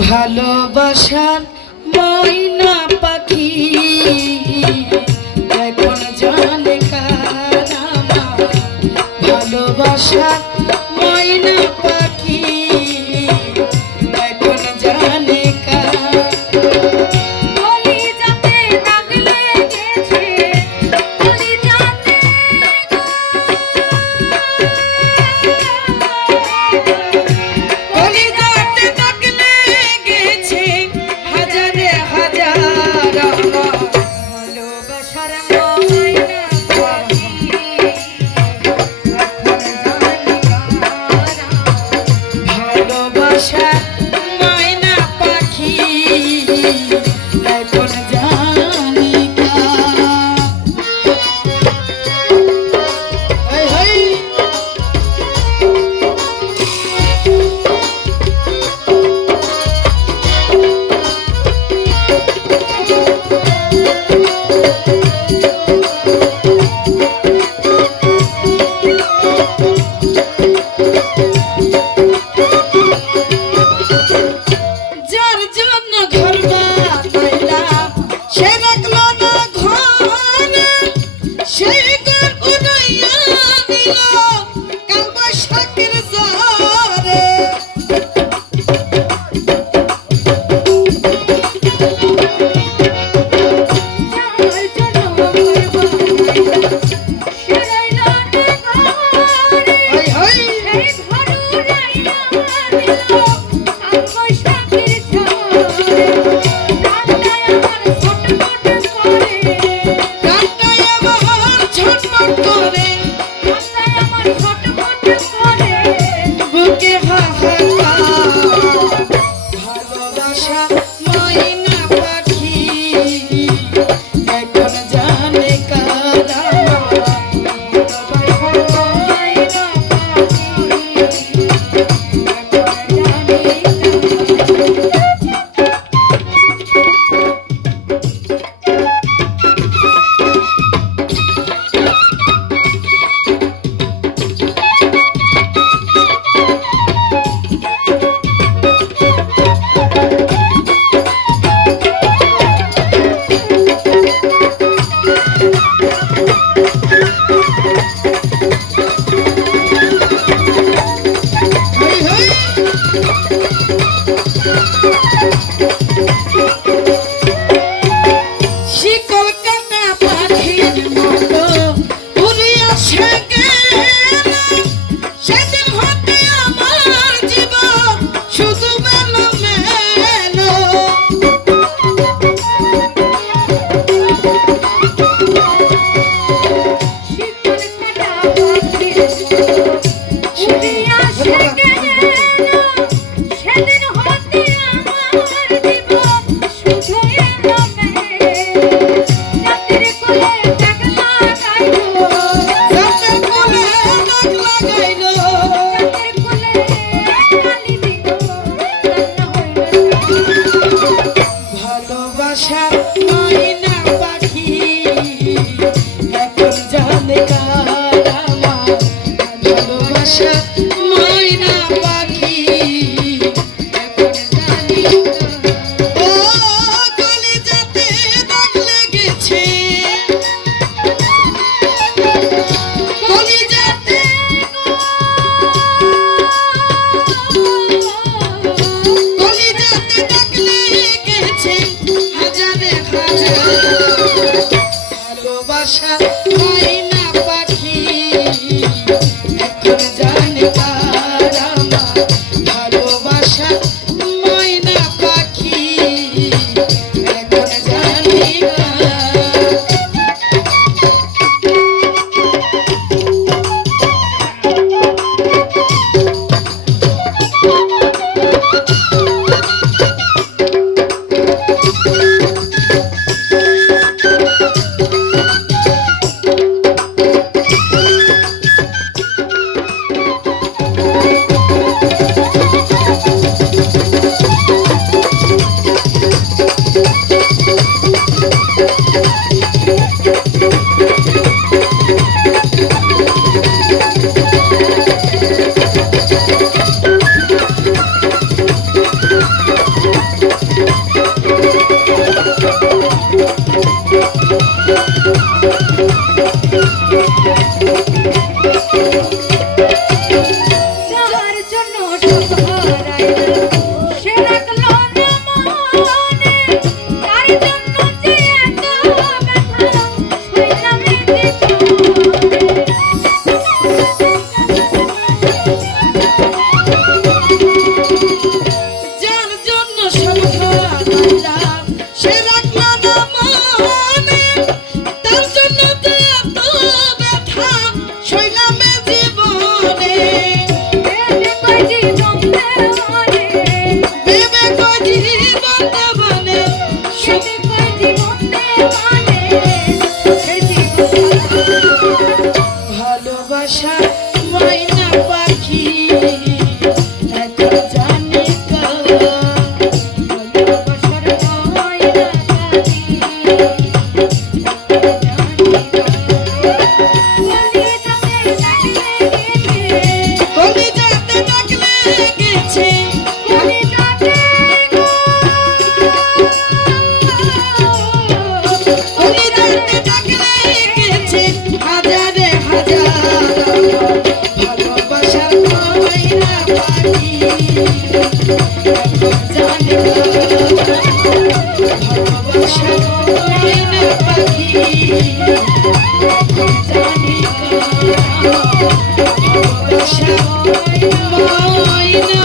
ভালোবাসার ময়না পাখি এখন জানে কার আমার ভালোবাসার ময়না পাখি এখন জানে কার কলিজাতে দাগ লেগেছে কলিজাতে কলিজাতে দাগ লেগেছে হাজারে হাজার ভালোবাসার ময়না পাখি এখন জানি কার ভালোবাসা ময়না পাখি এখন জানি কার। হেই হেই যার জন্য ঘর বানাইলাম সে রাখলো না ঘরে সেই ঘর উড়াইয়া নিল কাল বৈশাখের ঝড়ে যার জন্য সেরাইল না ঘরে হাই হাই সেই ঘর উড়াইয়া দিল কাল বৈশাখের ঝড়ে কান্নায় আমার ছটফট করে কান্নায় আমার ছটফট করে কান্নায় আমার ছটফট করে বুকে হাহাকার ভালোবাসা ময়না পাখি এখন জানে কার আমার ভালোবাসা ময়না হেই হেই শিকল কাটা পাখির মতো উড়িয়া সে গেল সেদিন হতে আমার জীবন শুধু মেলো মেলো শিকল কাটা পাখির উড়িয়া সে গেল সেদিন হতে আমার জীবন শুধু এলোমেলো রাতের কোলে ডাক লাগাইলো রাতের কোলে ডাক লাগাইলো রাতের কোলে কালি দিল কান্না হইল ভালোবাসার ময়না পাখি এখন জানে কার আমার ভালোবাসা ময়না পাখি এখন জানি কার। ও কলিজাতে দাগ লেগেছে কলিজাতে কলিজাতে দাগ লেগেছে হাজারে হাজার ভালোবাসা ময়না পাখি এখন জানে কার আমার ভালোবাসা ময়না পাখি কয় জীবনে সেতে কয় জীবনে মানে সুখে জীবন ভালোবাসা ময়না পাখি এখন জানি ভালোবাসার ময়না পাখি কলিজাতে দাগ লেগেছে কলিজাতে দাগ লেগেছে হাজারে হাজার ভালোবাসার ময়না পাখি জানি ভালোবাসার ময়না পাখি জানি ভালোবাসার ময়না